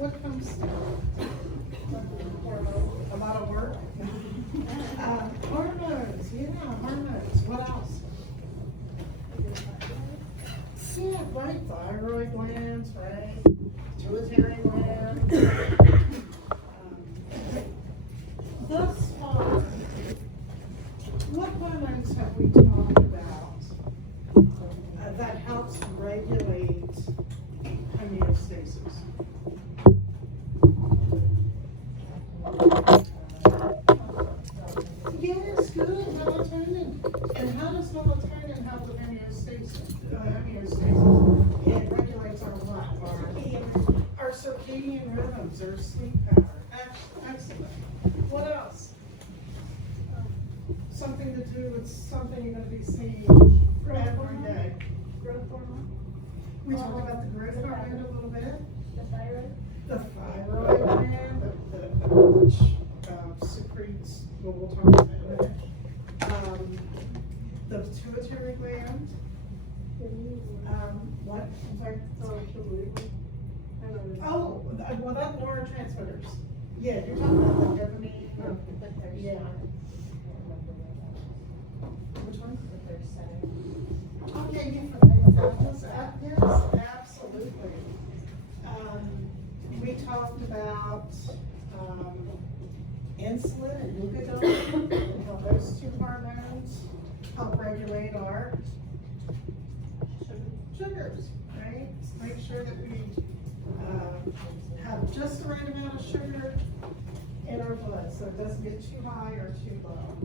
what comes a lot of work? Hormones, yeah, hormones. What else? Yeah, right, thyroid glands, right? Pituitary glands. Thus far, what hormones have we talked about that helps regulate homeostasis? Yes, good, melatonin. And how does melatonin help with homeostasis? It regulates our what? Our circadian rhythms, our sleep pattern. Excellent. What else? Something to do with something you're going to be seeing every day. Growth hormone. We talked about the growth hormone a little bit. The thyroid. The thyroid gland, which secretes, well, we'll talk about that in a minute. The pituitary gland. What? I'm sorry. Oh, well, that's neurotransmitters. Yeah, you're talking about the dopamine. Yeah. Which one? Okay, you forgot yes, absolutely. We talked about insulin and glucagon, and how those two hormones help regulate our sugars, right? So make sure that we have just the right amount of sugar in our blood, so it doesn't get too high or too low.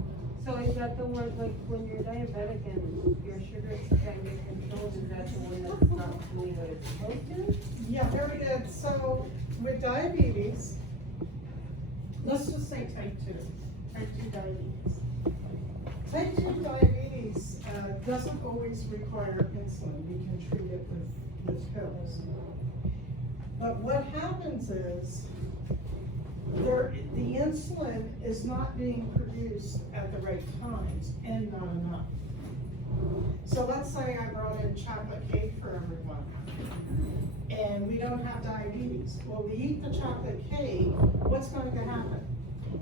So is that the one, like, when you're diabetic and your sugars can't get controlled, is that the one that's not doing what it's supposed to? Yeah, very good. So with diabetes, let's just say type 2 diabetes. Type 2 diabetes doesn't always require insulin. We can treat it with pills. But what happens is the insulin is not being produced at the right times and not enough. So let's say I brought in chocolate cake for everyone and we don't have diabetes. Well, we eat the chocolate cake, what's going to happen?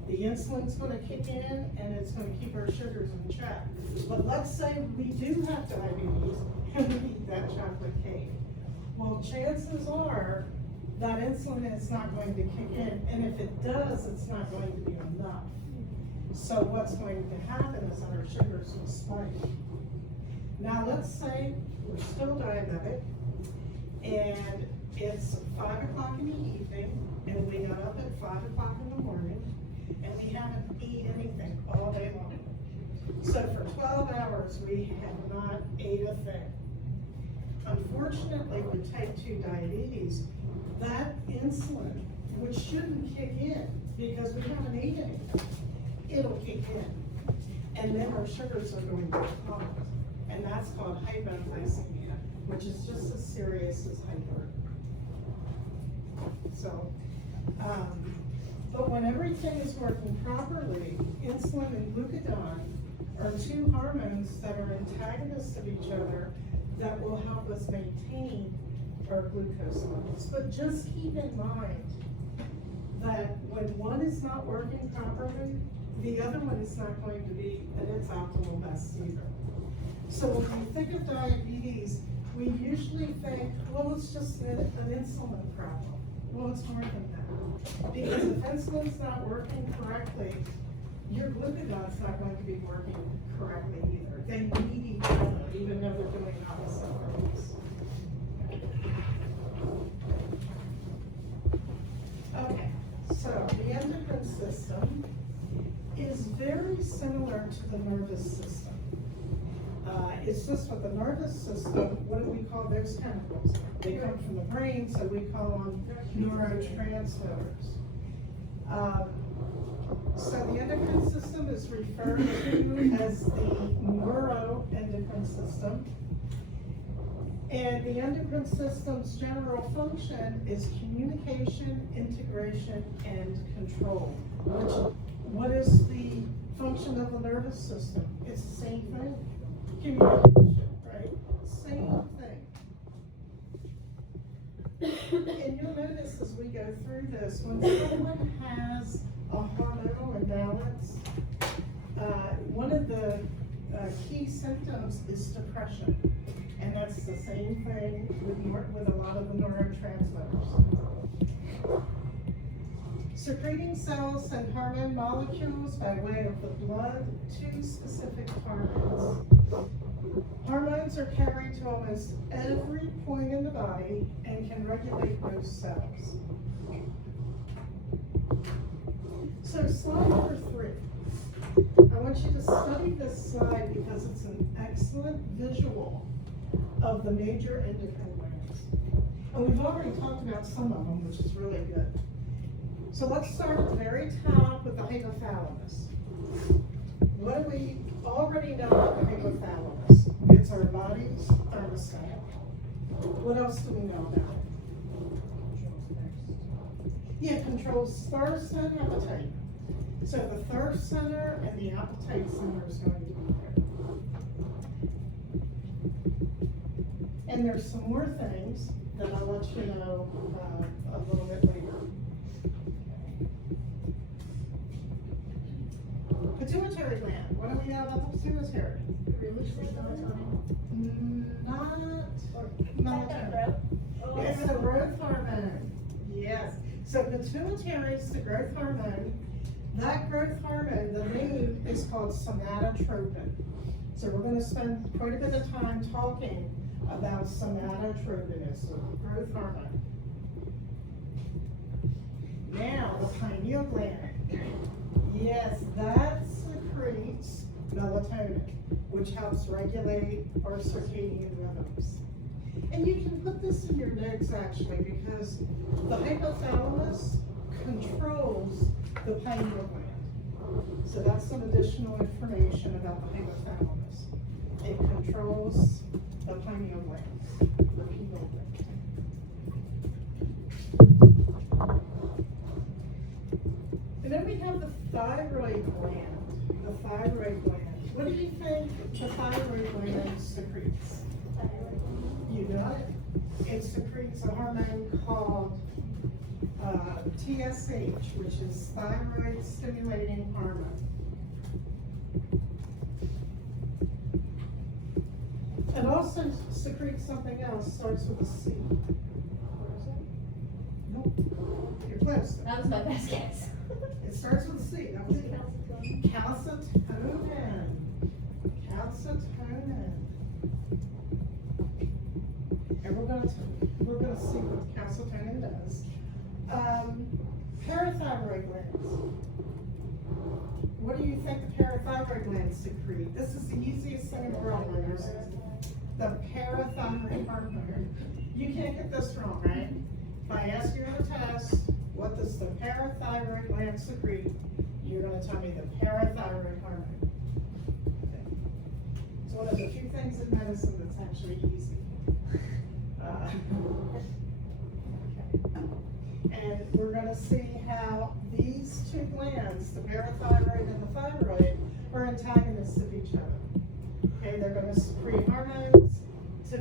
The insulin's going to kick in and it's going to keep our sugars in check. But let's say we do have diabetes and we eat that chocolate cake. Well, chances are that insulin is not going to kick in, and if it does, it's not going to be enough. So what's going to happen is that our sugars will spike. Now let's say we're still diabetic, and it's 5 o'clock in the evening, and we got up at 5 o'clock in the morning, and we haven't eaten anything all day long. So for 12 hours, we have not ate a thing. Unfortunately, with type 2 diabetes, that insulin, which shouldn't kick in because we haven't eaten anything, it'll kick in. And then our sugars are going to clog. And that's called hypoglycemia, which is just as serious as hyper. So, but when everything is working properly, insulin and glucagon are two hormones that are antagonists of each other that will help us maintain our glucose levels. But just keep in mind that when one is not working properly, the other one is not going to be at its optimal best either. So when we think of diabetes, we usually think, well, it's just an insulin problem. Well, it's more than that. Because if insulin's not working correctly, your glucagon's not going to be working correctly either. They need each other, even though they're doing opposite things. Okay, so the endocrine system is very similar to the nervous system. It's just with the nervous system, what do we call those chemicals? They come from the brain, so we call them neurotransmitters. So the endocrine system is referred to as the neuroendocrine system. And the endocrine system's general function is communication, integration, and control. What is the function of the nervous system? It's the same thing. Communication, right? Same thing. And you'll notice as we go through this, when someone has a hormonal imbalance, one of the key symptoms is depression. And that's the same thing with a lot of the neurotransmitters. Secreting cells send hormone molecules by way of the blood to specific hormones. Hormones are carried to almost every point in the body and can regulate most cells. So slide number 3. I want you to study this slide because it's an excellent visual of the major endocrine glands. And we've already talked about some of them, which is really good. So let's start at the very top with the hypothalamus. What do we already know about the hypothalamus? It's our body's thermostat. What else do we know about it? Yeah, controls thirst and appetite. So the thirst center and the appetite center is going to be there. And there's some more things that I'll let you know a little bit later. Pituitary gland. What do we know about the pituitary? Not melatonin. It's the growth hormone. Yes. So pituitary is the growth hormone. That growth hormone, the name is called somatotropin. So we're going to spend quite a bit of time talking about somatotropin. It's the growth hormone. Now the pineal gland. Yes, that secretes melatonin, which helps regulate our circadian rhythms. And you can put this in your notes actually, because the hypothalamus controls the pineal gland. So that's some additional information about the hypothalamus. It controls the pineal gland, the pineal gland. And then we have the thyroid gland. The thyroid gland. What do you think the thyroid gland secretes? You got it. It secretes a hormone called TSH, which is thyroid stimulating hormone. It also secretes something else, starts with a C. What is it? Nope. You're close. That was my best guess. It starts with a C. That was it. Calcitonin. Calcitonin. And we're gonna see what calcitonin does. Parathyroid glands. What do you think the parathyroid glands secrete? This is the easiest thing in the world, learners. The parathyroid hormone. You can't get this wrong, right? If I ask you on a test, what does the parathyroid gland secrete? You're going to tell me the parathyroid hormone. Okay. It's one of the few things in medicine that's actually easy. Okay. And we're going to see how these two glands, the parathyroid and the thyroid, are antagonists of each other. Okay, they're going to secrete hormones to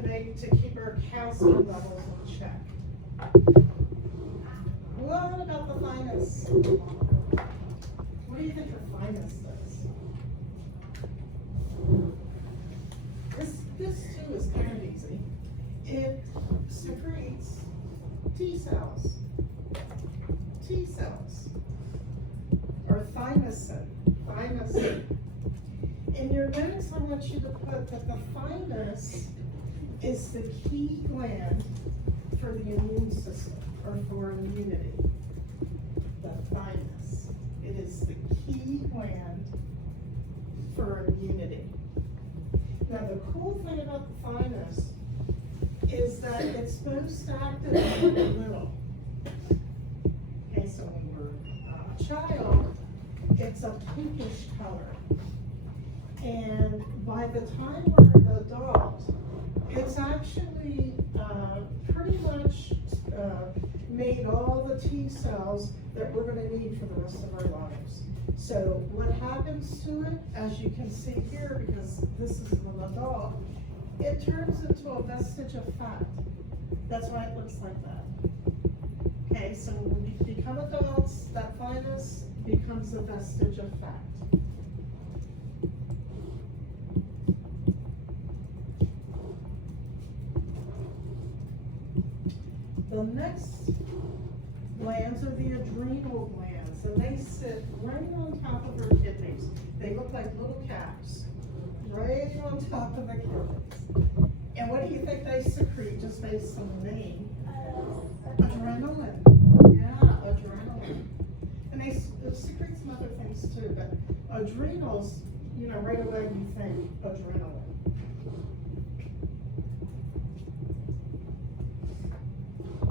keep our calcium levels in check. What about the thymus? What do you think the thymus does? This too is kind of easy. It secretes T cells. T cells. Or thymosin. Thymosin. In your notes, I want you to put that the thymus is the key gland for the immune system, or for immunity. The thymus. It is the key gland for immunity. Now the cool thing about the thymus is that it's most active in the middle. Okay, so when we're a child, it's a pinkish color. And by the time we're an adult, it's actually pretty much made all the T cells that we're going to need for the rest of our lives. So what happens to it, as you can see here, because this is an adult, it turns into a vestige of fat. That's why it looks like that. Okay, so when we become adults, that thymus becomes a vestige of fat. The next glands are the adrenal glands, and they sit right on top of our kidneys. They look like little caps, right on top of the kidneys. And what do you think they secrete, just based on the name? Adrenaline. Yeah, adrenaline. And they secrete some other things too, but adrenals, you know, right away you think adrenaline.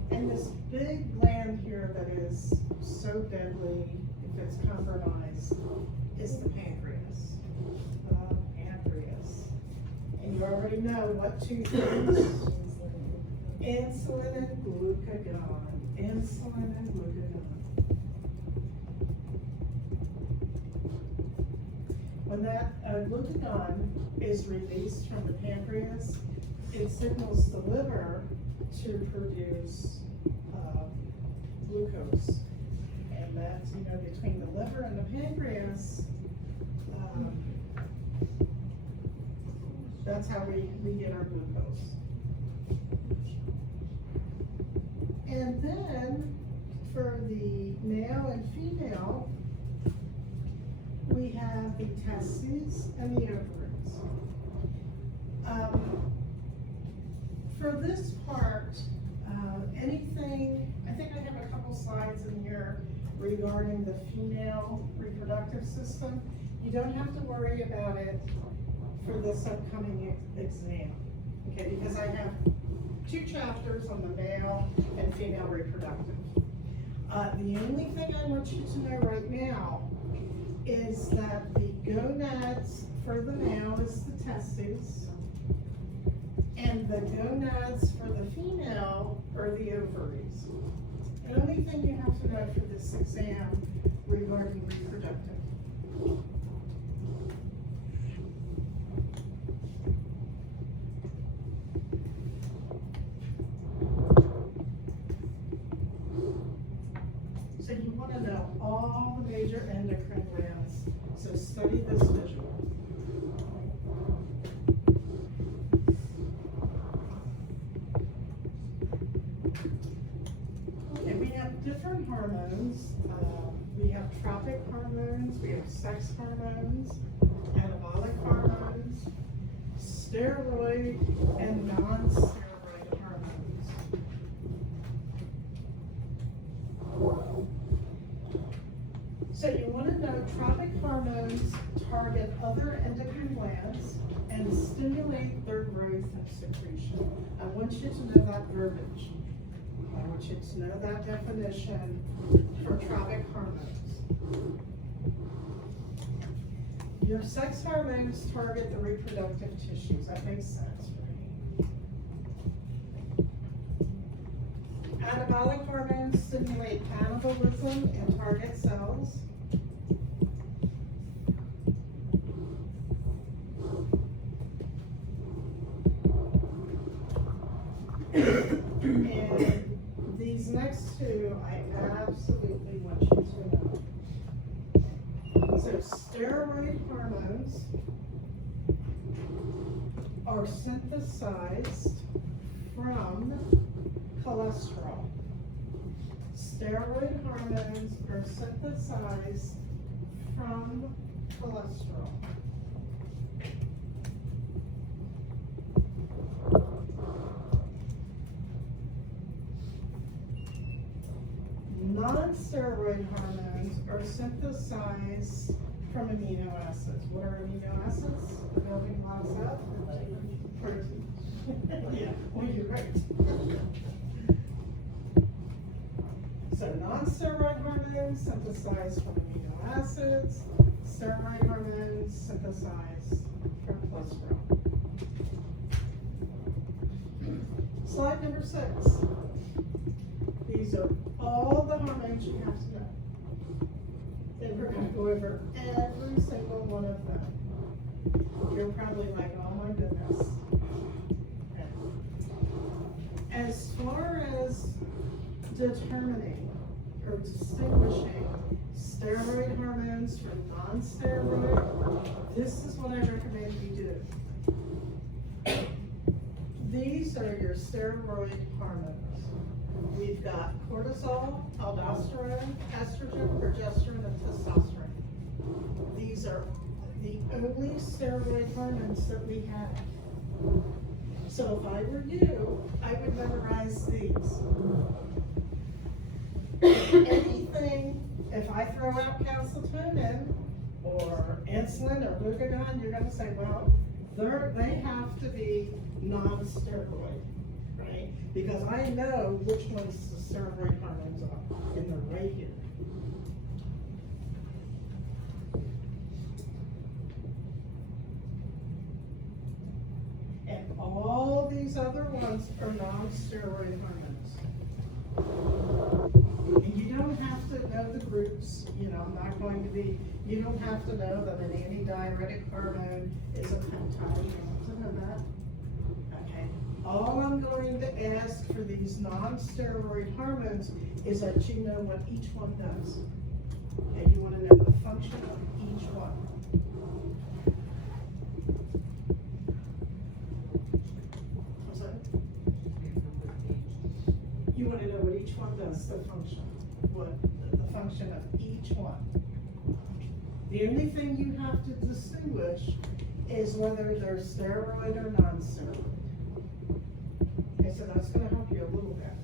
And this big gland here that is so deadly if it's compromised is the pancreas. The pancreas. And you already know what two things? Insulin and glucagon. Insulin and glucagon. When that glucagon is released from the pancreas, it signals the liver to produce glucose. And that's, you know, between the liver and the pancreas, that's how we get our glucose. And then for the male and female, we have the testes and the ovaries. For this part, anything, I think I have a couple slides in here regarding the female reproductive system. You don't have to worry about it for this upcoming exam, okay, because I have 2 chapters on the male and female reproductive. The only thing I want you to know right now is that the gonads for the male is the testes, and the gonads for the female are the ovaries. The only thing you have to know for this exam regarding reproductive. So you want to know all the major endocrine glands, so study this visual. Okay, we have different hormones. We have tropic hormones, we have sex hormones, anabolic hormones, steroid and non-steroid hormones. So you want to know tropic hormones target other endocrine glands and stimulate their growth and secretion. I want you to know that verbiage. I want you to know that definition for tropic hormones. Your sex hormones target the reproductive tissues. That makes sense, right? Anabolic hormones stimulate cannibalism and target cells. And these next two, I absolutely want you to know. So steroid hormones are synthesized from cholesterol. Steroid hormones are synthesized from cholesterol. Non-steroid hormones are synthesized from amino acids. What are amino acids? The building blocks of protein. Yeah, well, you're right. So non-steroid hormones synthesized from amino acids. Steroid hormones synthesized from cholesterol. Slide number 6. These are all the hormones you have to know. And we're going to go over every single one of them. You're probably like, oh my goodness. Okay. as far as determining or distinguishing steroid hormones from non-steroid, this is what I recommend you do. These are your steroid hormones. We've got cortisol, aldosterone, estrogen, progesterone, and testosterone. These are the only steroid hormones that we have. So if I were you, I would memorize these. Anything, if I throw out calcitonin or insulin or glucagon, you're gonna say, well, they have to be non-steroid, right? Because I know which ones the steroid hormones are, and they're right here. And all these other ones are non-steroid hormones. And you don't have to know the groups, I'm not going to be, you don't have to know that an antidiuretic hormone is a peptide, you don't have to know that. Okay. All I'm going to ask for these non-steroid hormones is that you know what each one does. And you want to know the function of each one. What's that? You want to know what each one does, the function, the function of each one. The only thing you have to distinguish is whether they're steroid or non-steroid. Okay, so that's going to help you a little bit.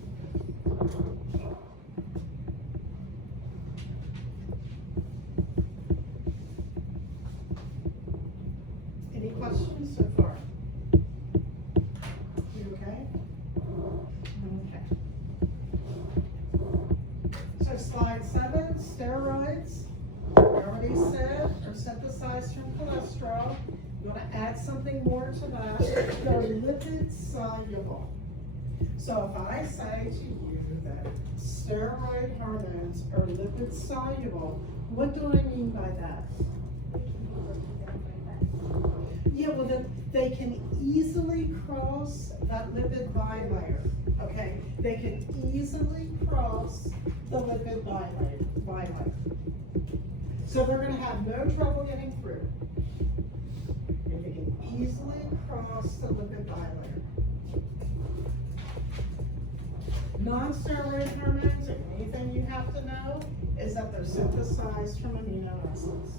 Any questions so far? You okay? Okay. So slide 7, steroids, I already said, are synthesized from cholesterol. You want to add something more to that. They're lipid soluble. So if I say to you that steroid hormones are lipid soluble, what do I mean by that? Yeah, well, then they can easily cross that lipid bilayer, okay? They can easily cross the lipid bilayer. So they're gonna have no trouble getting through. And they can easily cross the lipid bilayer. Non-steroid hormones, and anything you have to know, is that they're synthesized from amino acids.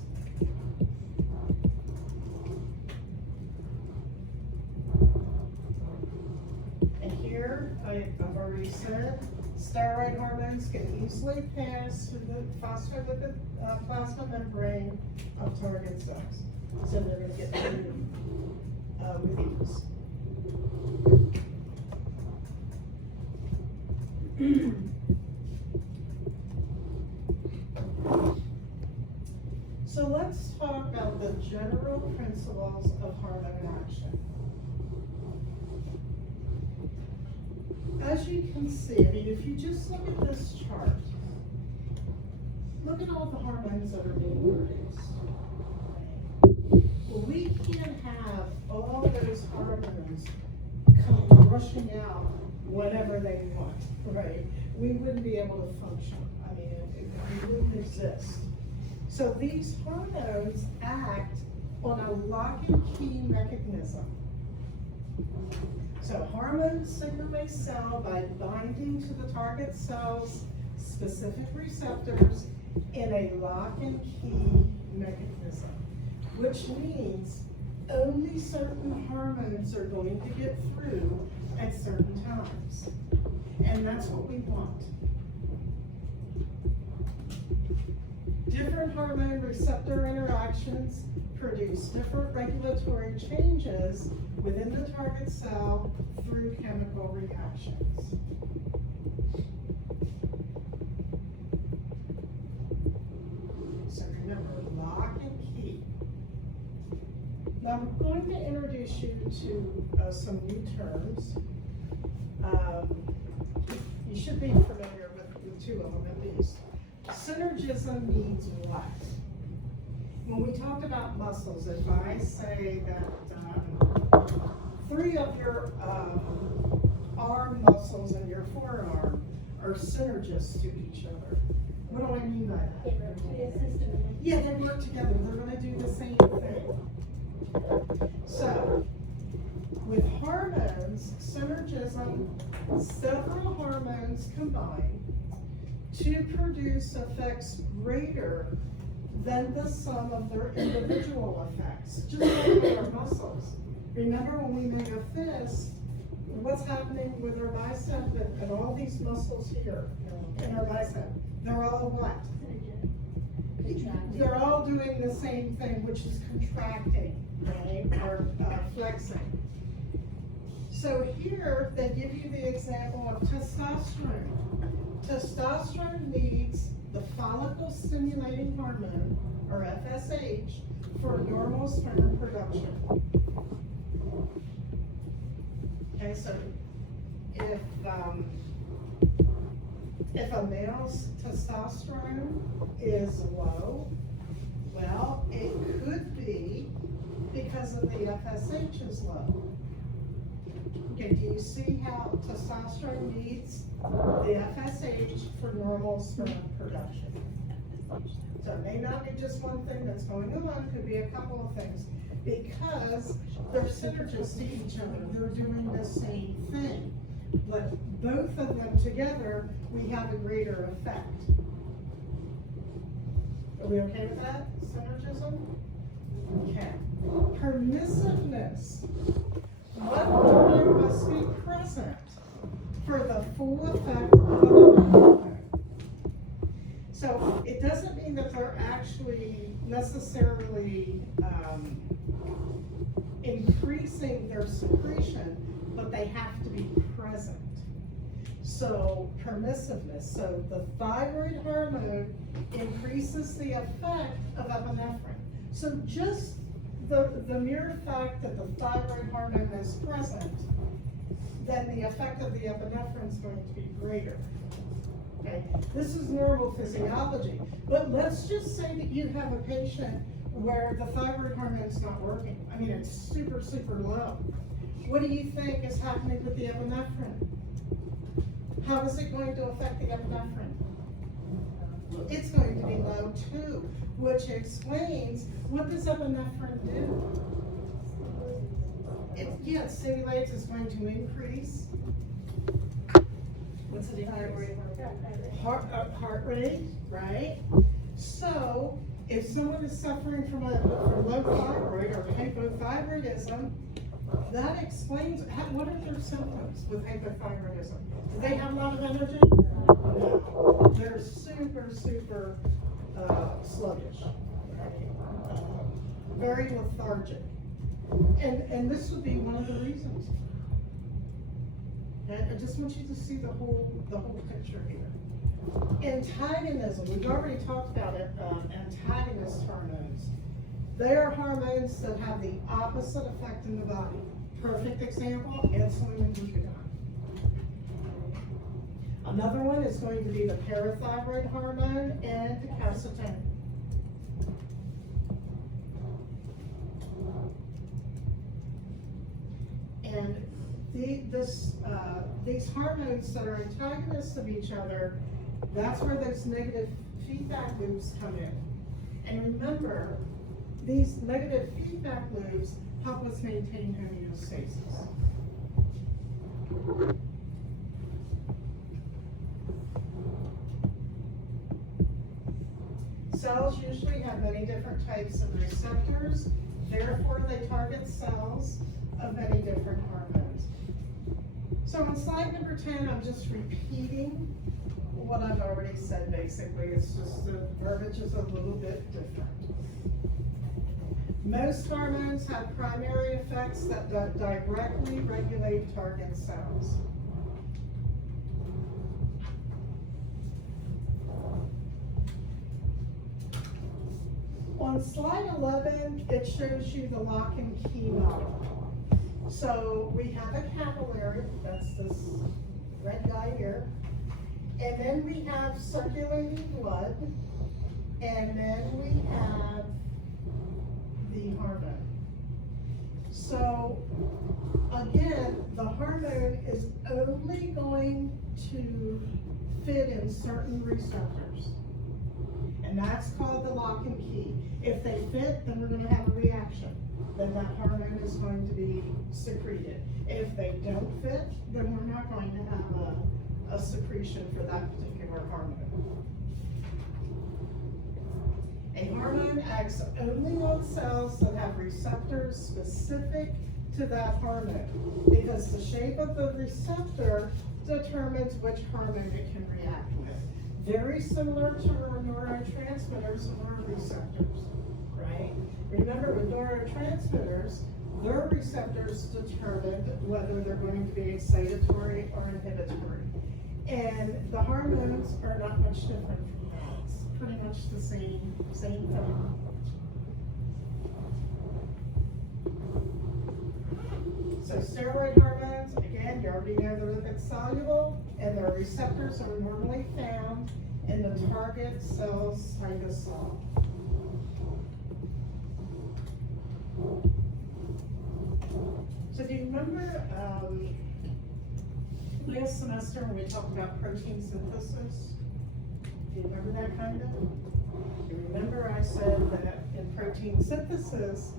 I've already said, steroid hormones can easily pass through the phospholipid plasma membrane of target cells. So they're going to get through with ease. So let's talk about the general principles of hormone action. As you can see, if you just look at this chart, look at all the hormones that are being produced. Well, we can't have all those hormones come rushing out whenever they want, right? We wouldn't be able to function. It wouldn't exist. So these hormones act on a lock and key mechanism. So hormones signal a cell by binding to the target cell's specific receptors in a lock and key mechanism, which means only certain hormones are going to get through at certain times. And that's what we want. Different hormone receptor interactions produce different regulatory changes within the target cell through chemical reactions. So remember, lock and key. Now I'm going to introduce you to some new terms. You should be familiar with two of them at least. Synergism means what? When we talk about muscles, if I say that 3 of your arm muscles in your forearm are synergists to each other. What do I mean by that? They work to a system. Yeah, they work together, they're gonna do the same thing. So, with hormones, synergism, several hormones combine to produce effects greater than the sum of their individual effects, just like with our muscles. Remember when we made a fist, what's happening with our bicep and all these muscles here in our bicep? They're all what? They're all doing the same thing, which is contracting, right, or flexing. So here, they give you the example of testosterone. Testosterone needs the follicle stimulating hormone, or FSH, for normal sperm production. Okay, so if a male's testosterone is low, well, it could be because of the FSH is low. Okay, do you see how testosterone needs the FSH for normal sperm production? So it may not be just one thing that's going on, it could be a couple of things. Because they're synergists to each other, they're doing the same thing. But both of them together, we have a greater effect. Are we okay with that? Synergism? Okay. Permissiveness. One hormone must be present for the full effect of another hormone. So it doesn't mean that they're actually necessarily increasing their secretion, but they have to be present. So permissiveness, so the thyroid hormone increases the effect of epinephrine. So just the mere fact that the thyroid hormone is present, then the effect of the epinephrine is going to be greater. Okay, this is normal physiology, but let's just say that you have a patient where the thyroid hormone is not working. I mean, it's super, super low. What do you think is happening with the epinephrine? How is it going to affect the epinephrine? It's going to be low too, which explains, what does epinephrine do? It stimulates, it's going to increase. What's the heart rate, right? So, if someone is suffering from low thyroid or hypothyroidism, that explains, what are their symptoms with hypothyroidism? Do they have a lot of energy? No. They're super, super sluggish, very lethargic. And this would be one of the reasons. Okay? I just want you to see the whole picture here. Antagonism, we've already talked about it, antagonist hormones. They are hormones that have the opposite effect in the body. Perfect example, insulin and glucagon. Another one is going to be the parathyroid hormone and calcitonin. And these hormones that are antagonists of each other, that's where those negative feedback loops come in. And remember, these negative feedback loops help us maintain homeostasis. Cells usually have many different types of receptors, therefore they target cells of many different hormones. So on slide number 10, I'm just repeating what I've already said basically. It's just the verbiage is a little bit different. Most hormones have primary effects that directly regulate target cells. On slide 11, it shows you the lock and key model. So we have a capillary, that's this red guy here. And then we have circulating blood. And then we have the hormone. So, again, the hormone is only going to fit in certain receptors. And that's called the lock and key. If they fit, then we're gonna have a reaction. Then that hormone is going to be secreted. If they don't fit, then we're not going to have a secretion for that particular hormone. A hormone acts only on cells that have receptors specific to that hormone, because the shape of the receptor determines which hormone it can react with. Very similar to our neurotransmitters and our receptors, right? Remember, with neurotransmitters, their receptors determine whether they're going to be excitatory or inhibitory. And the hormones are not much different from that. It's pretty much the same thing. So steroid hormones, again, you already know they're lipid soluble, and their receptors are normally found in the target cell's cytosol. So do you remember last semester when we talked about protein synthesis? Do you remember that kind of? You remember I said that in protein synthesis,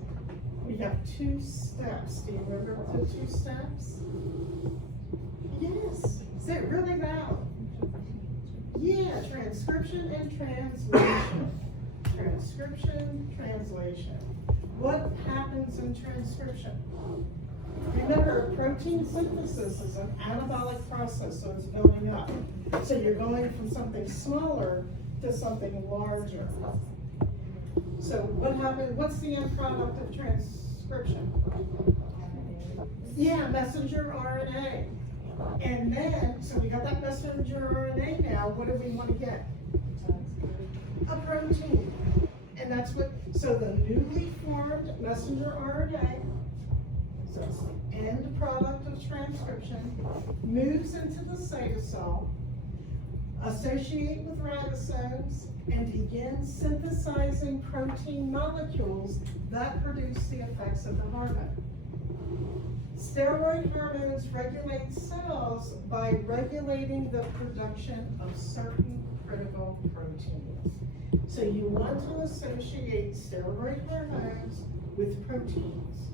we have 2 steps. Do you remember the 2 steps? Yes. Say it really loud. Yeah, transcription and translation. Transcription, translation. What happens in transcription? Remember, protein synthesis is an anabolic process, so it's building up. So you're going from something smaller to something larger. So what happened? What's the end product of transcription? Yeah, messenger RNA. And then, so we got that messenger RNA now, what do we want to get? A protein. And that's what, so the newly formed messenger RNA, so it's the end product of transcription, moves into the cytosol, associate with ribosomes, and begin synthesizing protein molecules that produce the effects of the hormone. Steroid hormones regulate cells by regulating the production of certain critical proteins. So you want to associate steroid hormones with proteins.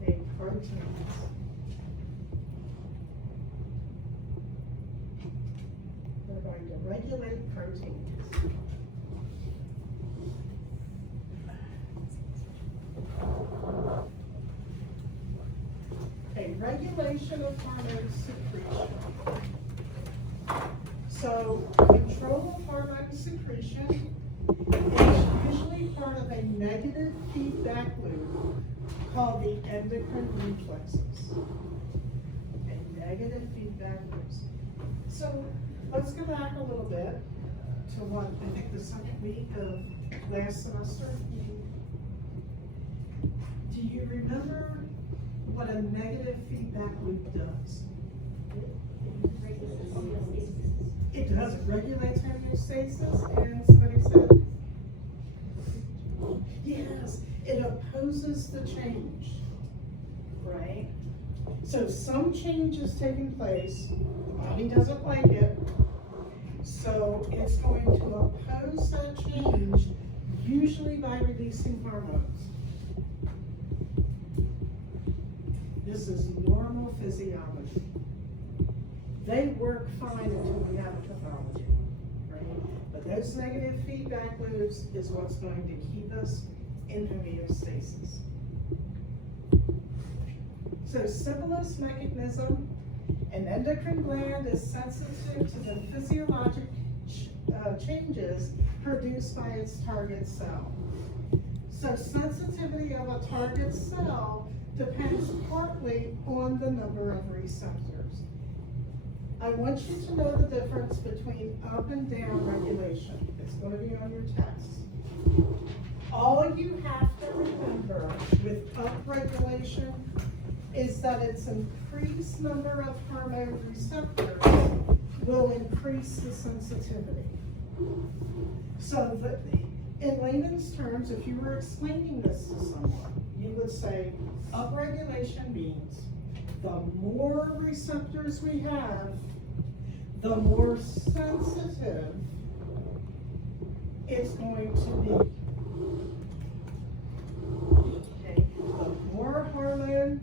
Big proteins. We're going to regulate proteins. Okay, regulation of hormone secretion. So, control of hormone secretion is usually part of a negative feedback loop called the endocrine reflexes. A negative feedback loop. So, let's go back a little bit to what, I think the second week of last semester. Do you remember what a negative feedback loop does? It does, it regulates homeostasis, and somebody said, yes, it opposes the change, right? So some change is taking place, the body doesn't like it, so it's going to oppose that change, usually by releasing hormones. This is normal physiology. They work fine until we have a pathology, right? But those negative feedback loops is what's going to keep us in homeostasis. So simplest mechanism, an endocrine gland is sensitive to the physiologic changes produced by its target cell. So sensitivity of a target cell depends partly on the number of receptors. I want you to know the difference between up and down regulation. It's going to be on your test. All you have to remember with up regulation is that its increased number of hormone receptors will increase the sensitivity. So in layman's terms, if you were explaining this to someone, he would say, upregulation means the more receptors we have, the more sensitive it's going to be. Okay, the more hormone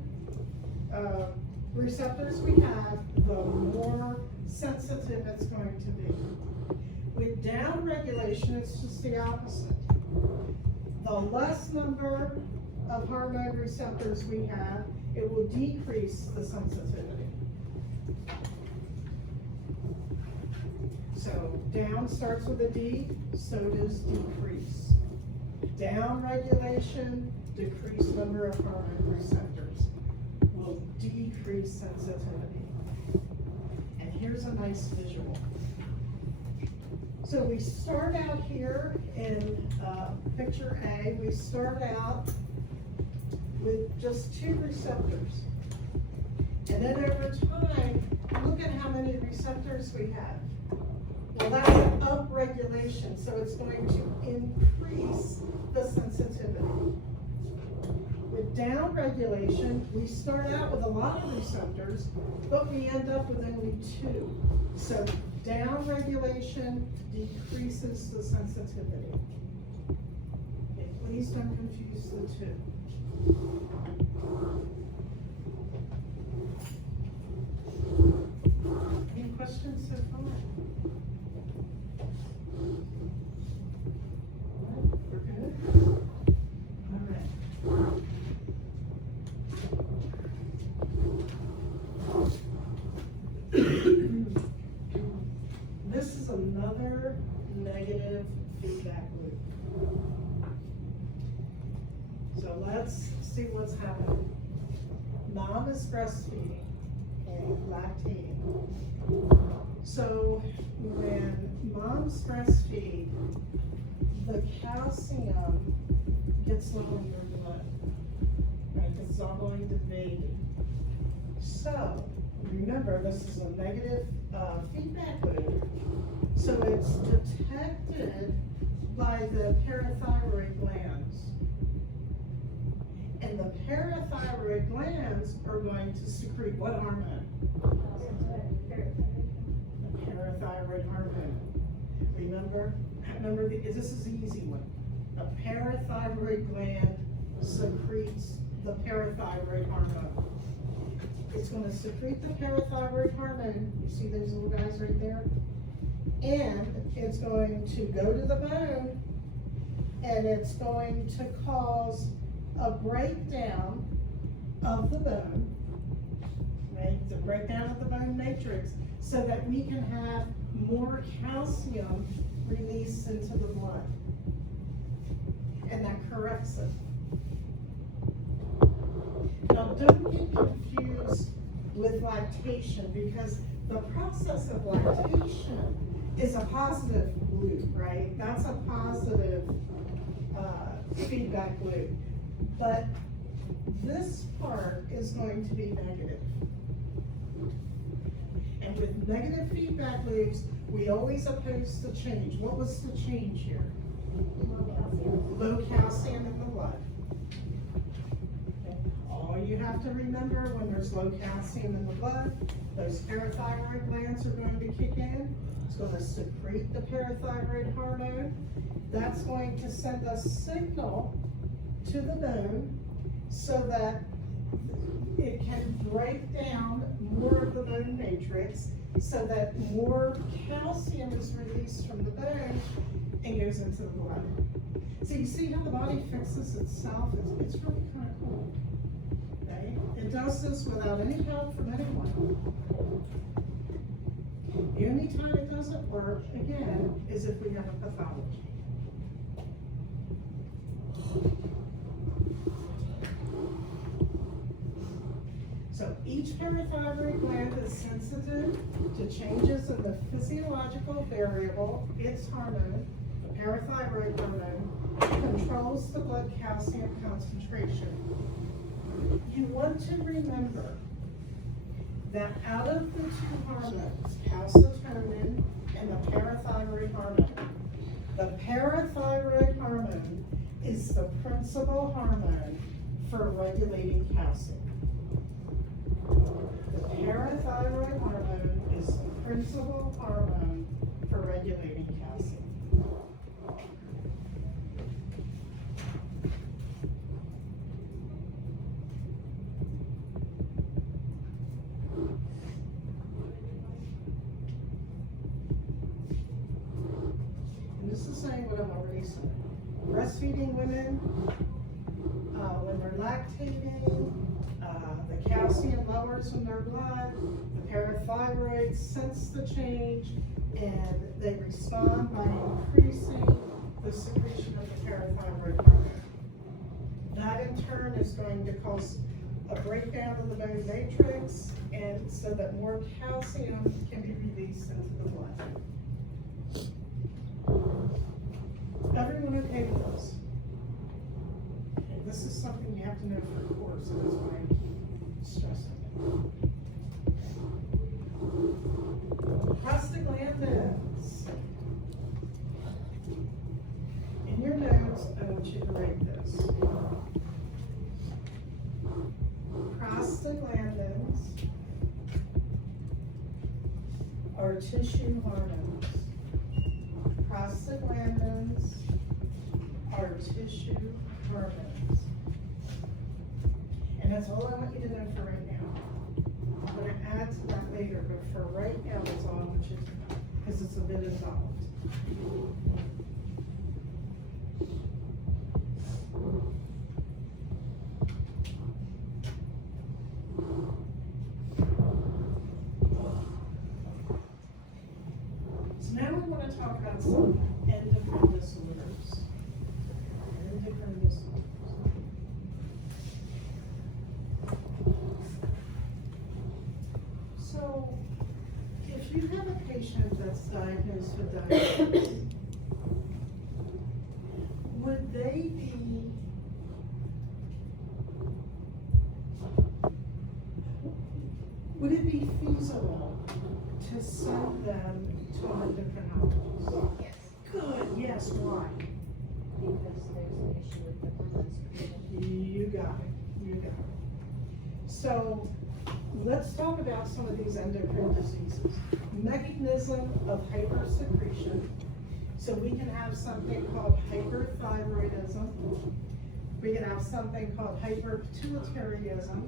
receptors we have, the more sensitive it's going to be. With down regulation, it's just the opposite. The less number of hormone receptors we have, it will decrease the sensitivity. So down starts with a D, so does decrease. Down regulation, decreased number of hormone receptors will decrease sensitivity. And here's a nice visual. So we start out here in picture A, we start out with just 2 receptors. And then over time, look at how many receptors we have. Well, that's an upregulation, so it's going to increase the sensitivity. With downregulation, we start out with a lot of receptors, but we end up with only 2. So downregulation decreases the sensitivity. Okay, please don't confuse the 2. Any questions so far? We're good? All right. This is another negative feedback loop. So let's see what's happening. Mom is breastfeeding and lactating. So when moms breastfeed, the calcium gets low in your blood, right? Because it's all going to baby. So remember, this is a negative feedback loop. So it's detected by the parathyroid glands. And the parathyroid glands are going to secrete what hormone? The parathyroid hormone. Remember, this is the easy one. A parathyroid gland secretes the parathyroid hormone. It's going to secrete the parathyroid hormone. You see those little guys right there? And it's going to go to the bone, and it's going to cause a breakdown of the bone, right? The breakdown of the bone matrix, so that we can have more calcium released into the blood. And that corrects it. Now, don't get confused with lactation, because the process of lactation is a positive loop, right? That's a positive feedback loop. But this part is going to be negative. And with negative feedback loops, we always oppose the change. What was the change here? Low calcium in the blood. Okay. All you have to remember, when there's low calcium in the blood, those parathyroid glands are going to kick in. It's going to secrete the parathyroid hormone. That's going to send a signal to the bone so that it can break down more of the bone matrix, so that more calcium is released from the bone and goes into the blood. So you see how the body fixes itself? It's really kind of cool. Okay? It does this without any help from anyone. The only time it doesn't work, again, is if we have a pathology. So each parathyroid gland is sensitive to changes in the physiological variable, its hormone, the parathyroid hormone, controls the blood calcium concentration. You want to remember that out of the 2 hormones, calcitonin and the parathyroid hormone, the parathyroid hormone is the principal hormone for regulating calcium. The parathyroid hormone is the principal hormone for regulating calcium. And this is saying what I've already said. Breastfeeding women, when they're lactating, the calcium lowers in their blood, the parathyroid sense the change, and they respond by increasing the secretion of the parathyroid hormone. That in turn is going to cause a breakdown of the bone matrix, and so that more calcium can be released into the blood. Everyone okay with this? Okay, this is something you have to know for a course, so that's why I keep stressing it. Prostaglandins. In your notes, I want you to write this. Prostaglandins are tissue hormones. Prostaglandins are tissue hormones. And that's all I want you to know for right now. I'm going to add to that later, but for right now, that's all I want you to know, because it's a bit involved. So now we want to talk about some endocrine disorders. Endocrine disorders. So, if you have a patient that's diagnosed with diabetes, would they be would it be feasible to send them to an endocrinologist? Yes. Good, yes, why? Because there's an issue with the hormones. You got it, you got it. So, let's talk about some of these endocrine diseases. Mechanism of hypersecretion. So we can have something called hyperthyroidism. We can have something called hyperpituitarism.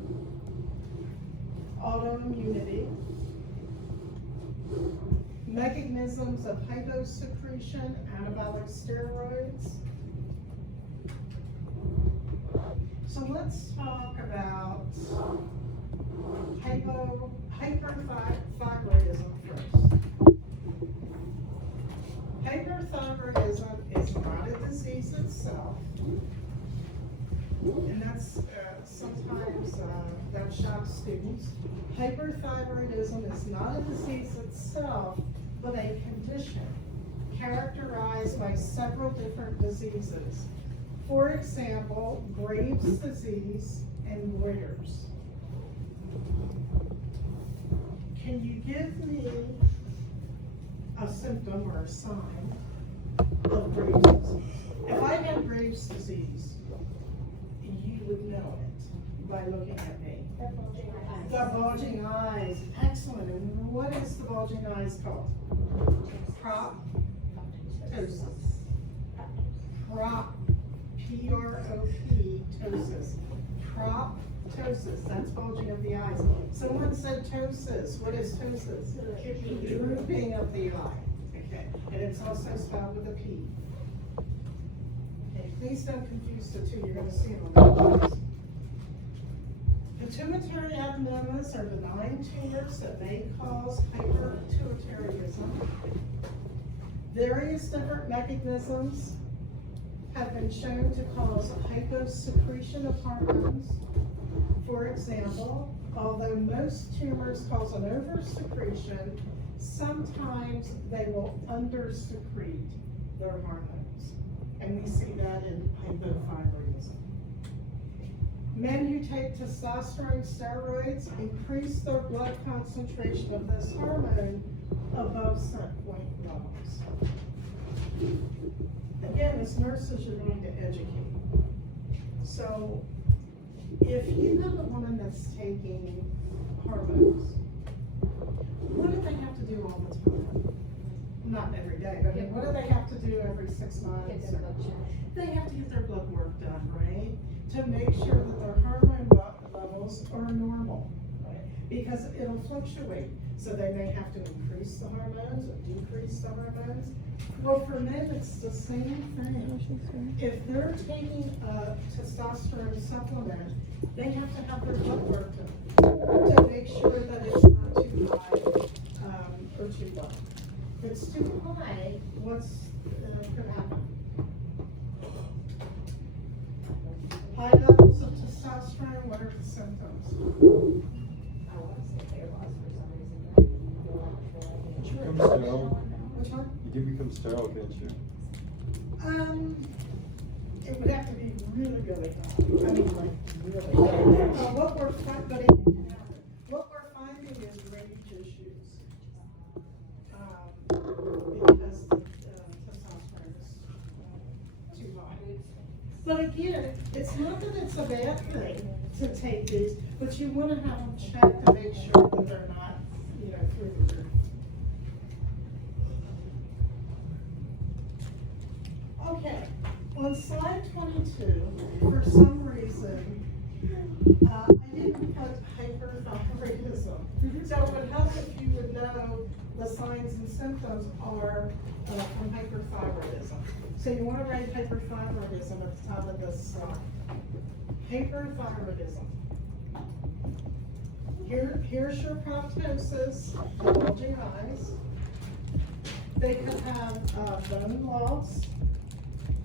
Autoimmunity. Mechanisms of hyposecretion, anabolic steroids. So let's talk about hyperthyroidism first. Hyperthyroidism is not a disease itself, and that's sometimes that shocks students. Hyperthyroidism is not a disease itself, but a condition characterized by several different diseases. For example, Graves' disease and Goiter's. Can you give me a symptom or a sign of Graves' disease? If I had Graves' disease, you would know it by looking at me. The bulging eyes, excellent. And what is the bulging eyes called? Proptosis. P-R-O-P, ptosis. Proptosis, that's bulging of the eyes. Someone said ptosis. What is ptosis? Drooping of the eye. Okay, and it's also spelled with a P. Okay, please don't confuse the two. You're going to see it on the eyes. Pituitary adenomas are benign tumors that may cause hyperpituitarism. Various different mechanisms have been shown to cause hyposecretion of hormones. For example, although most tumors cause an oversecretion, sometimes they will undersecrete their hormones. And we see that in hypothyroidism. Men who take testosterone steroids increase their blood concentration of this hormone above set point levels. Again, as nurses, you're going to educate. So, if you have a woman that's taking hormones, what do they have to do all the time? Not every day, but I mean, what do they have to do every 6 months? Get their blood checked. They have to get their blood work done, right? To make sure that their hormone levels are normal, right? Because it'll fluctuate. So they may have to increase the hormones or decrease the hormones. Well, for men, it's the same thing. If they're taking a testosterone supplement, they have to have their blood work done to make sure that it's not too high, or too low. If it's too high, what's gonna happen? High levels of testosterone, what are the symptoms? I want to say hair loss for some reason, but I feel like You become sterile. Which one? You can become sterile, can't you? It would have to be really, really high. I mean, like, really high. What we're finding is range issues. Because testosterone is too high. But again, it's not that it's a bad thing to take these, but you want to have them checked to make sure that they're not, through the roof. Okay, on slide 22, for some reason, I didn't put hyperthyroidism. So it would help if you would know the signs and symptoms are from hyperthyroidism. So you want to write hyperthyroidism at the top of this slide. Hyperthyroidism. Here's your proptosis, bulging eyes. They could have bone loss,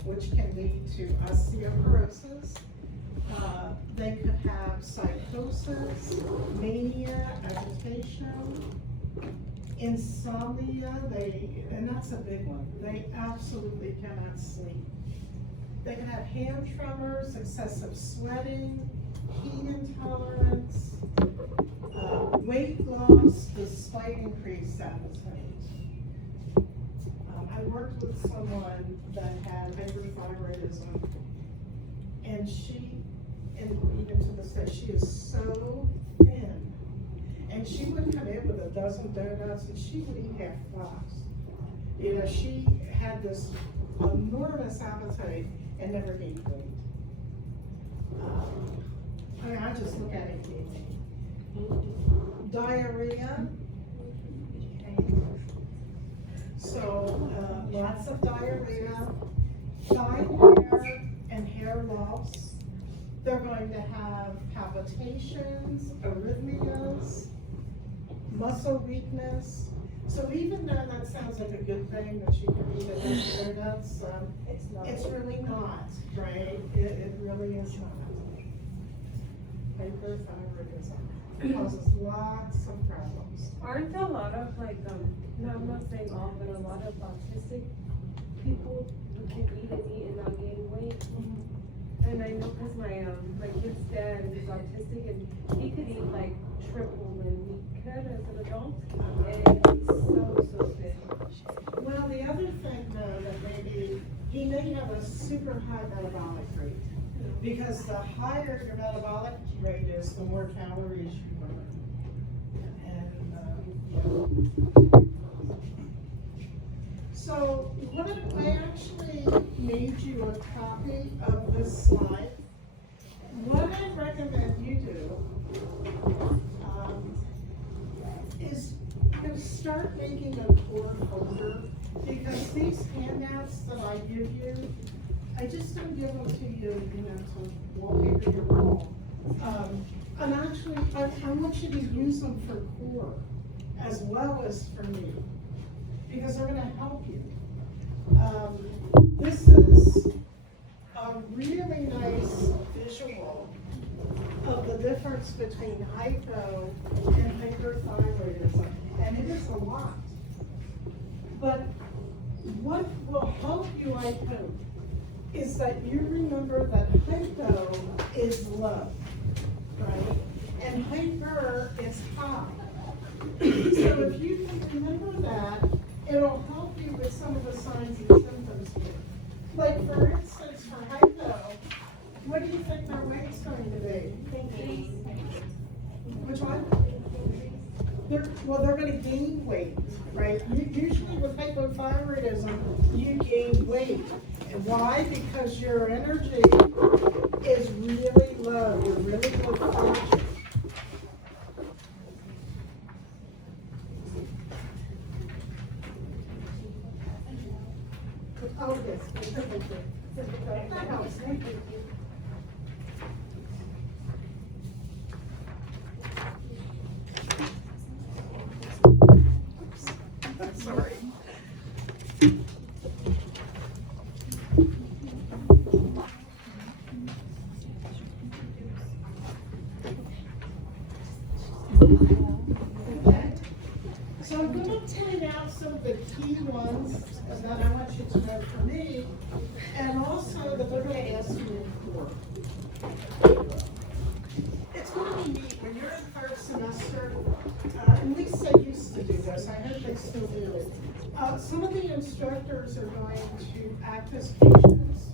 which can lead to osteoporosis. They could have psychosis, mania, agitation, insomnia, and that's a big one. They absolutely cannot sleep. They can have hand tremors, excessive sweating, heat intolerance, weight loss despite increased appetite. I worked with someone that had hyperthyroidism, and even to this day, she is so thin. And she would come in with a dozen donuts, and she would eat half a box. She had this enormous appetite and never gained weight. I just look at it. Diarrhea. So, lots of diarrhea, fine hair and hair loss. They're going to have palpitations, arrhythmias, muscle weakness. So even though that sounds like a good thing that you can eat at donuts, it's really not, right? It really is not. Hyperthyroidism causes lots of problems. Aren't a lot of no, I'm not saying all, but a lot of autistic people who can eat and not gain weight? And I know because my kid's dad is autistic and he could eat like triple than we could as an adult. And he's so thin. Well, the other thing though, that maybe, he may have a super high metabolic rate. Because the higher your metabolic rate is, the more calories you burn. So I actually made you a copy of this slide. What I recommend you do is start making a core folder, because these handouts that I give you, I just don't give them to you, to wallpaper your wall. And actually, I want you to use them for core as well as for me, because they're gonna help you. This is a really nice visual of the difference between hypo and hyperthyroidism, and it is a lot. But what will help you, I hope, is that you remember that hypo is low, right? And hyper is high. So if you can remember that, it'll help you with some of the signs and symptoms here. Like for instance, for hypo, what do you think their weight weight's going to be? Thinking. Which one? They're gonna gain weight, right? Usually with hypothyroidism, you gain weight. And why? Because your energy is really low, you're really lethargic. Oh, yes. That helps, thank you. Sorry. Okay. So I'm going to point out some of the key ones that I want you to know for me, and also that they're going to ask you for. It's going to be neat when you're in third semester, and Lisa used to do this, I hope they still do it. Some of the instructors are going to act as patients,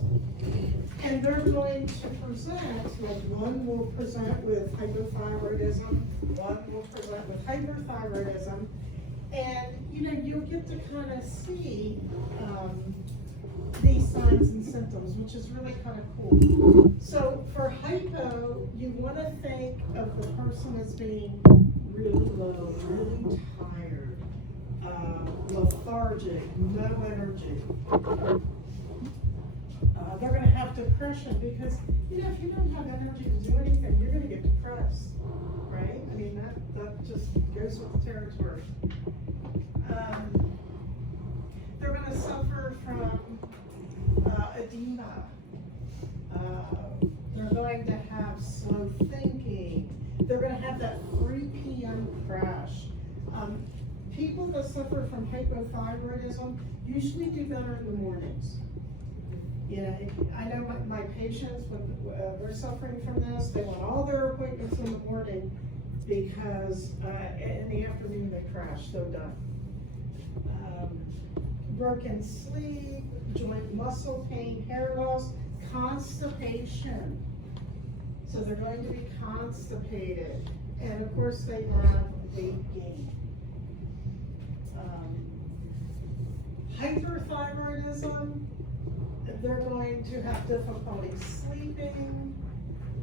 and they're going to present, like one will present with hypothyroidism, one will present with hyperthyroidism, and you'll get to kind of see these signs and symptoms, which is really kind of cool. So for hypo, you want to think of the person as being really low, really tired, lethargic, no energy. They're going to have depression because, if you don't have energy to do anything, you're going to get depressed, right? I mean, that just goes with the territory. They're going to suffer from edema. They're going to have slow thinking. They're going to have that 3 p.m. crash. People that suffer from hypothyroidism usually do better in the mornings. I know my patients, when they're suffering from this, they want all their appointments in the morning because in the afternoon they crash, so done. Broken sleep, joint muscle pain, hair loss, constipation. So they're going to be constipated. And of course they have weight gain. Hyperthyroidism, they're going to have difficulty sleeping.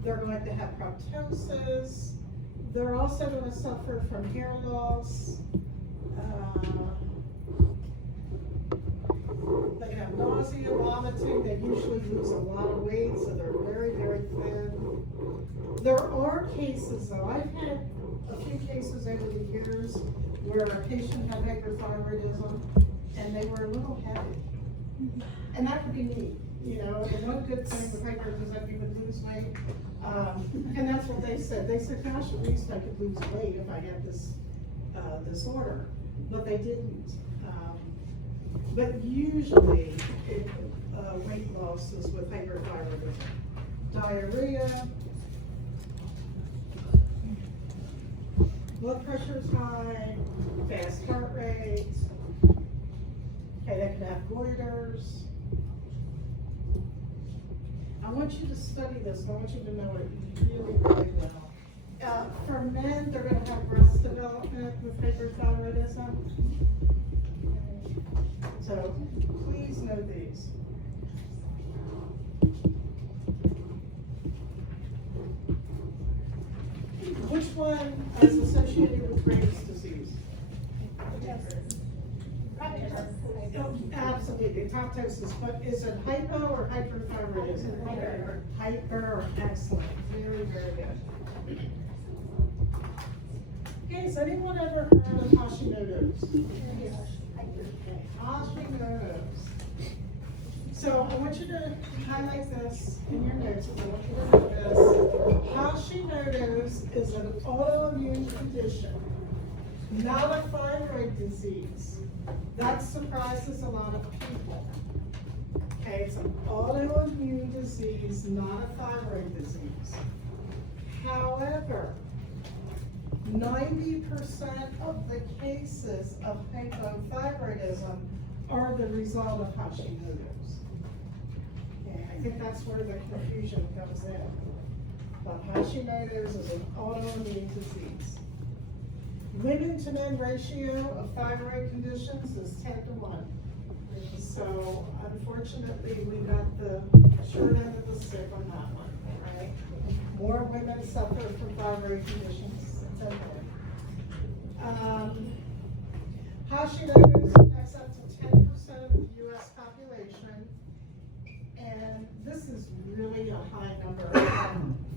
They're going to have proptosis. They're also going to suffer from hair loss. They can have nausea, vomiting. They usually lose a lot of weight, so they're very, very thin. There are cases, though. I've had a few cases over the years where a patient had hyperthyroidism and they were a little heavy. And that could be neat. The one good thing with hyper is that you would lose weight. And that's what they said. They said, gosh, at least I could lose weight if I had this disorder. But they didn't. But usually, weight loss is with hyperthyroidism. Diarrhea, blood pressure's high, fast heart rate. Okay, they can have goiters. I want you to study this. I want you to know it really, really well. For men, they're going to have breast development with hyperthyroidism. So please know these. Which one is associated with Graves' disease? Absolutely, proptosis. But is it hypo or hyperthyroidism? Hyper. Hyper, excellent. Very, very good. Okay, has anyone ever heard of Hashimoto's? Hashimoto's. So I want you to highlight this in your notes. I want you to know this. Hashimoto's is an autoimmune condition, not a thyroid disease. That surprises a lot of people. Okay, it's an autoimmune disease, not a thyroid disease. However, 90% of the cases of hypothyroidism are the result of Hashimoto's. And I think that's where the confusion comes in. but Hashimoto's is an autoimmune disease. Women to men ratio of thyroid conditions is 10-1. So unfortunately, we got the short end of the stick on that one, right? More women suffer from thyroid conditions than men. Hashimoto's affects up to 10% of the US population, and this is really a high number.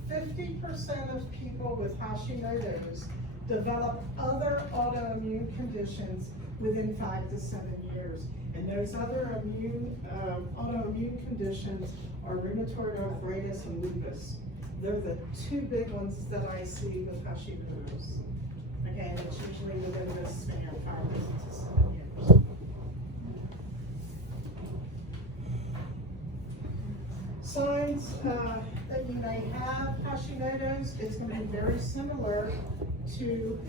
50% of people with Hashimoto's develop other autoimmune conditions within 5 to 7 years. And those other autoimmune conditions are rheumatoid arthritis and lupus. They're the two big ones that I see with Hashimoto's. Okay, and it's usually within this span, 5 to 7 years. Signs that you may have Hashimoto's, it's going to be very similar to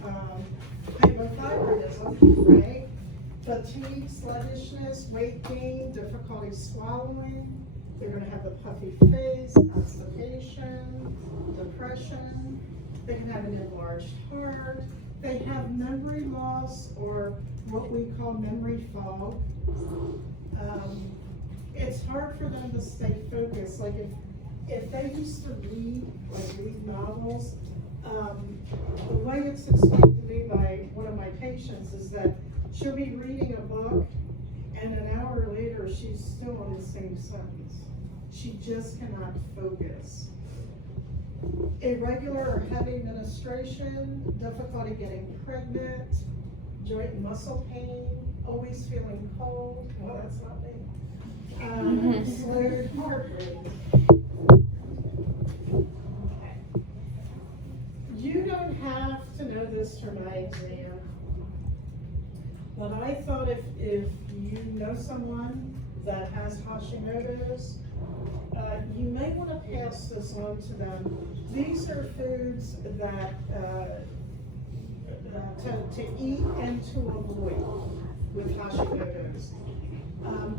hypothyroidism, right? Fatigue, sluggishness, weight gain, difficulty swallowing. They're going to have a puffy face, constipation, depression. They can have an enlarged heart. They have memory loss, or what we call memory fog. It's hard for them to stay focused. Like if they used to read novels, the way it's explained to me by one of my patients is that she'll be reading a book, and an hour later, she's still on the same sentence. She just cannot focus. Irregular or heavy menstruation, difficulty getting pregnant, joint and muscle pain, always feeling cold. Well, that's not me. Slurred heart rate. You don't have to know this for my exam, but I thought if you know someone that has Hashimoto's, you may want to pass this on to them. These are foods that to eat and to avoid with Hashimoto's.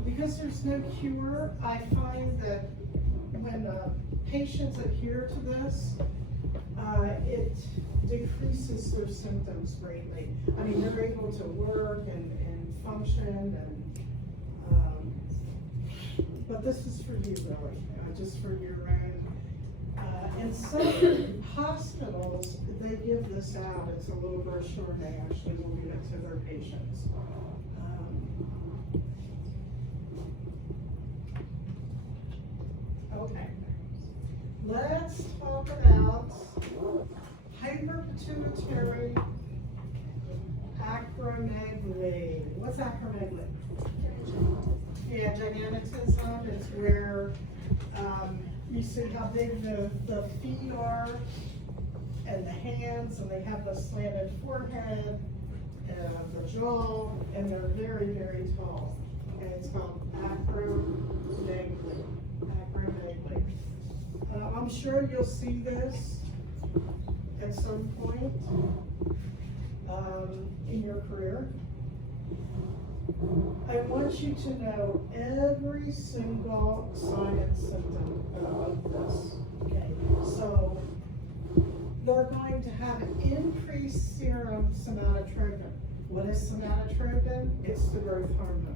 Because there's no cure, I find that when patients adhere to this, it decreases their symptoms greatly. I mean, they're able to work and function, but this is for you really, just for your own. And some hospitals, they give this out. It's a little brochure, and they actually will give it to their patients. Okay, let's talk about hyperpituitary acromegaly. What's acromegaly? Yeah, gigantism is where you see how big the feet are and the hands, and they have the slanted forehead, the jaw, and they're very, very tall. And it's called acromegaly. Acromegaly. I'm sure you'll see this at some point in your career. I want you to know every single sign and symptom of this. Okay, so they're going to have an increased serum somatotropin. What is somatotropin? It's the growth hormone.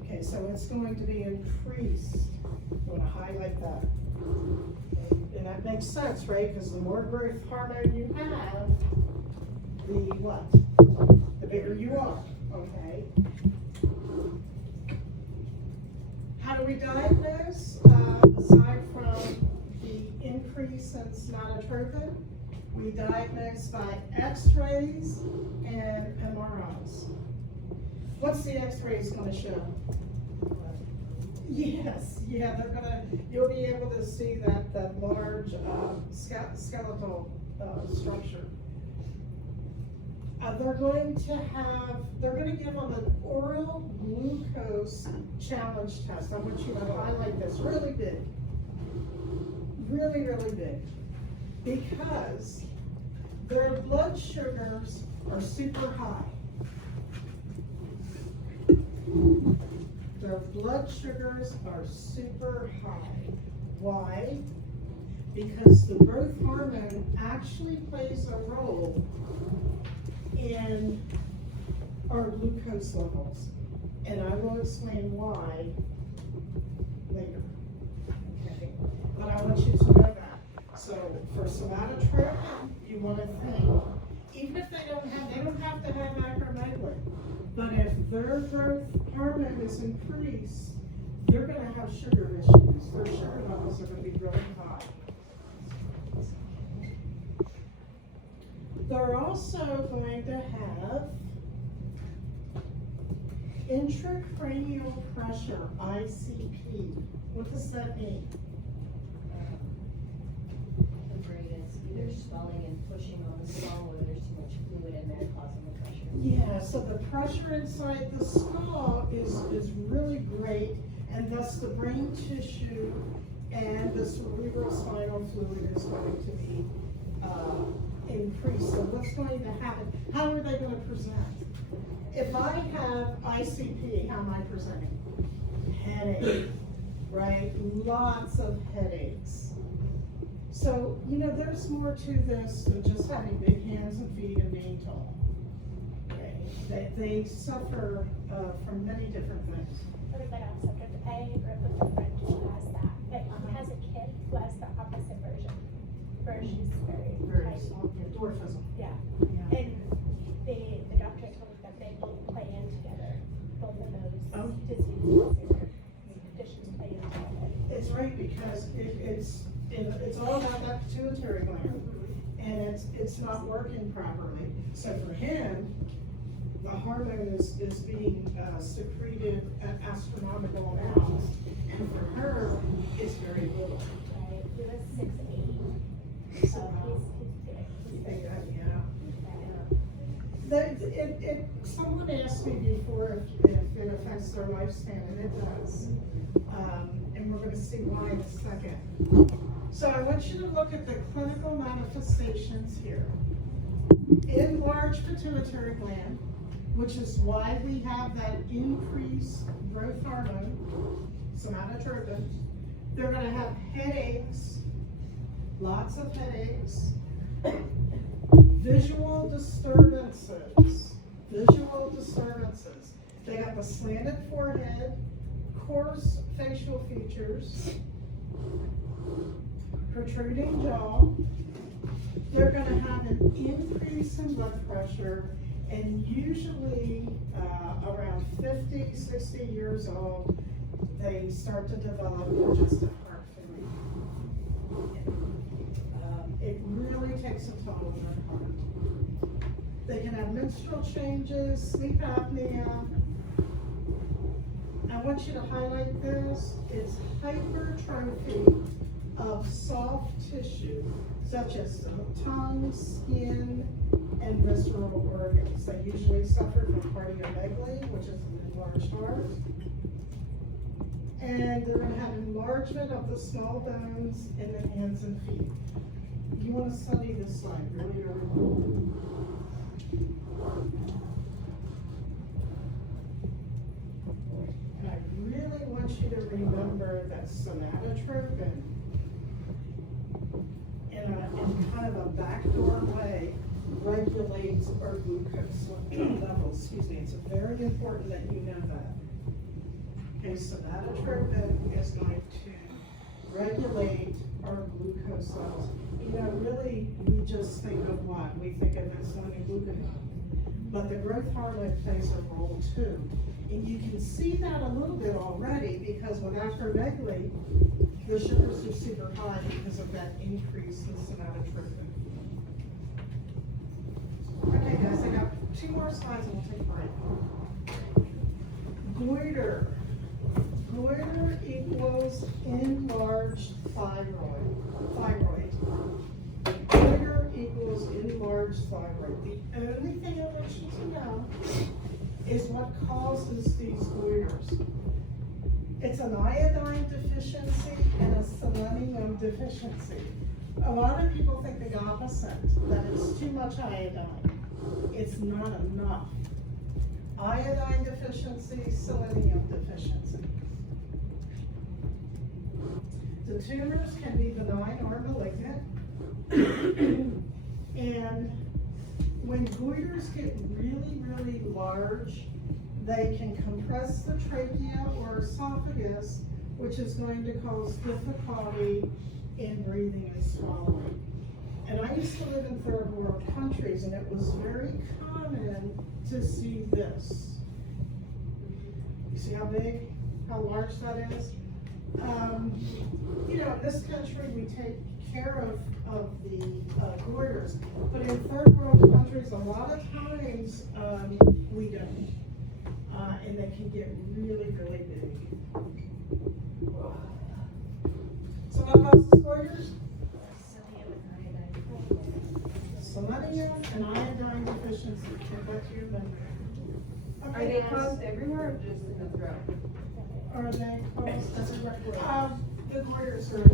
Okay, so it's going to be increased. I'm going to highlight that. And that makes sense, right? Because the more growth hormone you have, the what? The bigger you are, okay? How do we diagnose? Aside from the increase in somatotropin, we diagnose by x-rays and MRIs. What's the x-rays going to show? Yes, yeah, you'll be able to see that large skeletal structure. They're going to give them an oral glucose challenge test. I want you to highlight this really big. Really, really big. Because their blood sugars are super high. Their blood sugars are super high. Why? because the growth hormone actually plays a role in our glucose levels. And I will explain why later. Okay, but I want you to know that. So for somatotropin, you want to think, even if they don't have to have acromegaly, but if their growth hormone is increased, they're going to have sugar issues. Their sugar levels are going to be really high. They're also going to have intracranial pressure, ICP. What does that mean? The brain is either swelling and pushing on the skull, or there's too much fluid in there causing the pressure. Yeah, so the pressure inside the skull is really great, and thus the brain tissue and the cerebral spinal fluid is going to be increased. So what's going to happen? How are they going to present? If I have ICP, how am I presenting? Headache, right? Lots of headaches. So, you know, there's more to this than just having big hands and feet and being tall. Okay? They suffer from many different things. Everybody on subject, I grew up with a friend who has that, but he has a kid who has the opposite version. Where she's very Very small, dwarfism. yeah. Yeah. And the doctor told me that they both play in together, both of those Oh. diseases or conditions play in together. It's right, because it's all about that pituitary gland, and it's not working properly. So for him, the hormone is being secreted at astronomical amounts, and for her, it's very little. Right? He was 6'8", so he's big. He's big. Someone asked me before if it affects their lifespan, and it does. And we're gonna see why in a second. So I want you to look at the clinical manifestations here. Enlarged pituitary gland, which is why we have that increased growth hormone, somatotropin. They're gonna have headaches, lots of headaches, visual disturbances. They got the slanted forehead, coarse facial features, protruding jaw. They're gonna have an increase in blood pressure, and usually around 50, 60 years old, they start to develop congestive heart failure. It really takes a toll on their heart. They can have menstrual changes, sleep apnea. I want you to highlight this. It's hypertrophy of soft tissue, such as the tongue, skin, and visceral organs. They usually suffer from cardiomegaly, which is an enlarged heart. And they're gonna have enlargement of the small bones in the hands and feet. You want to study this slide really, really well. And I really want you to remember that somatotropin, in kind of a backdoor way, regulates our glucose levels. Excuse me. It's very important that you know that. Okay, somatotropin is going to regulate our glucose levels. You know, really, we just think of what? We think of insulin and glucagon. But the growth hormone plays a role too. And you can see that a little bit already, because with acromegaly, the sugars are super high because of that increase in somatotropin. Okay guys, I got 2 more slides and we'll take a break. Goiter. Goiter equals enlarged thyroid. Goiter equals enlarged thyroid. The only thing I want you to know is what causes these goiters. It's an iodine deficiency and a selenium deficiency. A lot of people think the opposite, that it's too much iodine. It's not enough. Iodine deficiency, selenium deficiency. The The tumors can be benign or malignant. And when goiters get really, really large, they can compress the trachea or esophagus, which is going to cause difficulty in breathing and swallowing. And I used to live in third world countries, and it was very common to see this. You see how big, how large that is? You know, in this country, we take care of the goiters, but in third world countries, a lot of times, we don't. And they can get really, really big. So what causes goiters? Selenium and iodine deficiency. Get back to your menu. Are they caused everywhere or just in the throat? Are they caused everywhere? The goiters are